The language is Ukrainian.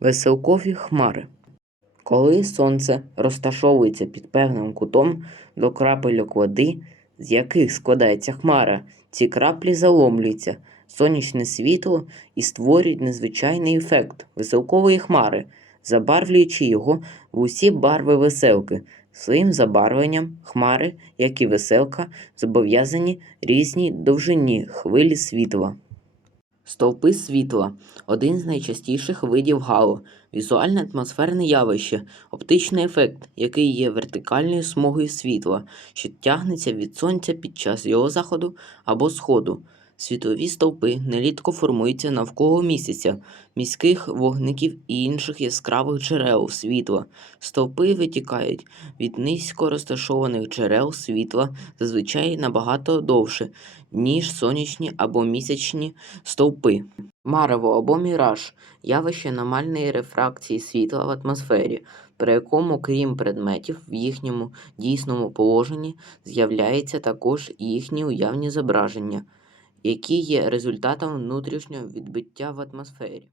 Веселкові хмари. Коли сонце розташовується під певним кутом до крапельок води, з яких складається хмара, ці краплі заломлюються сонячне світло і створюють незвичайний ефект веселкової хмари, забарвлюючи його в усі барви веселки. Своїм забарвленням хмари, як і веселка, зобов'язані різній довжині хвилі світла. Стовпи світла один з найчастіших видів галу, візуальне атмосферне явище, оптичний ефект, який є вертикальною смугою світла, що тягнеться від сонця під час його заходу або сходу. Світлові стовпи нерідко формуються навколо місяця, міських вогників і інших яскравих джерел світла. Стовпи витікають від низько розташованих джерел світла зазвичай набагато довше, ніж сонячні або місячні стовпи. Марево або міраж явище аномальної рефракції світла в атмосфері, при якому, крім предметів, в їхньому дійсному положенні з'являються також їхні уявні зображення, які є результатом внутрішнього відбиття в атмосфері.